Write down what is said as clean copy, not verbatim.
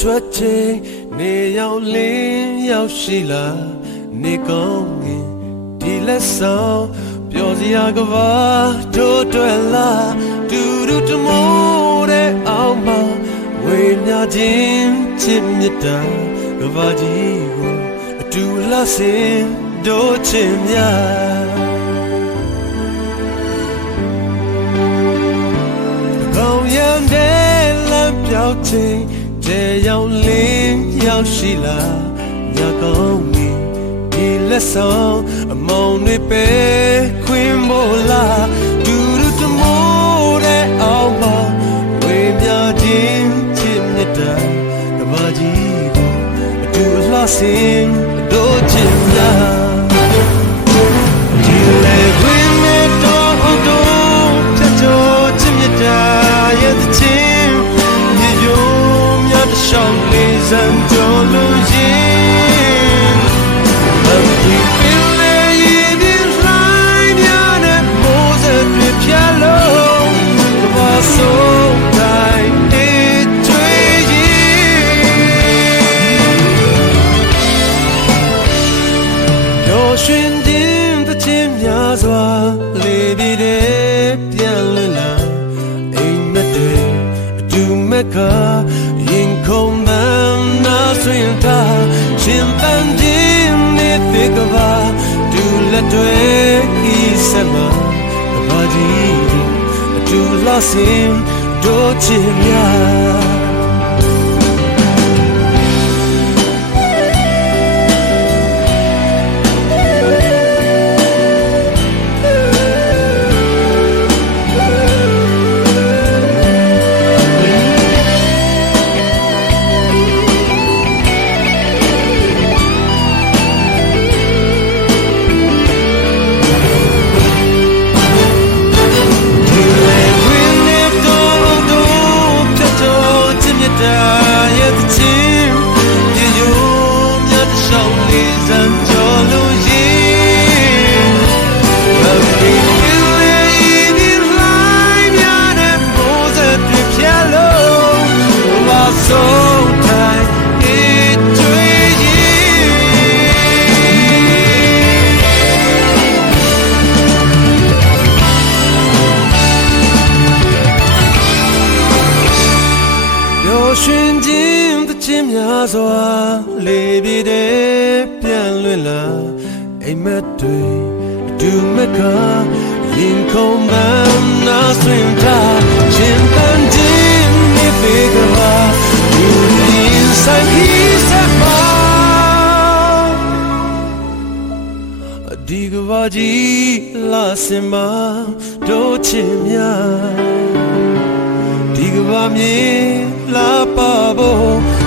ထွက်ချိန်နေရောက်လင်းရောက်ရှိလာနေကောင်းငင်ဒီလက်ဆောင်ပျော်စရာကဘာတို့တွေ့လာတူတူတမိုးတဲ့အောင်မှာဝေမျှခြင်းချစ်မြတ်တာကဘာကြီးကိုအတူလှဆင်တို့ချင်များကောင်းရန်တဲ့လမ်းပြောင်းချိန်တဲ့ရောက်လင်းရောက်ရှိလာညကောင်းမီဒီလက်ဆောင်အမောင်တွေပဲခွင်မို့လားဒူရူတမိုးတဲ့အောင်မှာဝေမျှခြင်းချစ်မြတ်တာကဘာကြီးကိုအတူလှဆင်တို့ချင်များဒီလေဝင်းမဲ့တော့တို့ချစ်တော်ချစ်မြတ်တာရဲ့ချင်းမြေယုံမြတ်ရှောင်းလေးစံတော်လို့ရင်အပြည့်ပင်လေးဒီလိုင်းများနဲ့မိုးစက်တွေဖြတ်လို့ဘာဆုံးတိုင်းတွေ့ရင်ရောရှင်din the chinများစွာလေးပြီးတဲ့ပြန်လွင်လာအိမ်မက်တွေအတူမက်ကရင်ခုန်မှန်းနာဆွင်ထားရှင်ပန်းခြင်းနဲ့ကဘာဒူလက်တွေဤစမကဘာကြီးအတူလှဆင်တို့ချင်များရှင်ခြင်းသခြင်းများစွာလေးပြတဲ့ပြန်လွင်လာအိမ်မက်တွေအတူမက်ကရင်ခုန်မှန်းနာဆွင်ထားရှင်ပန်းခြင်းနဲ့ပေကဘာဒီရင်ဆိုင်ကြီးစပါဒီကဘာကြီးလာစင်မတို့ချင်များဒီကဘာမြေလာပါဖို့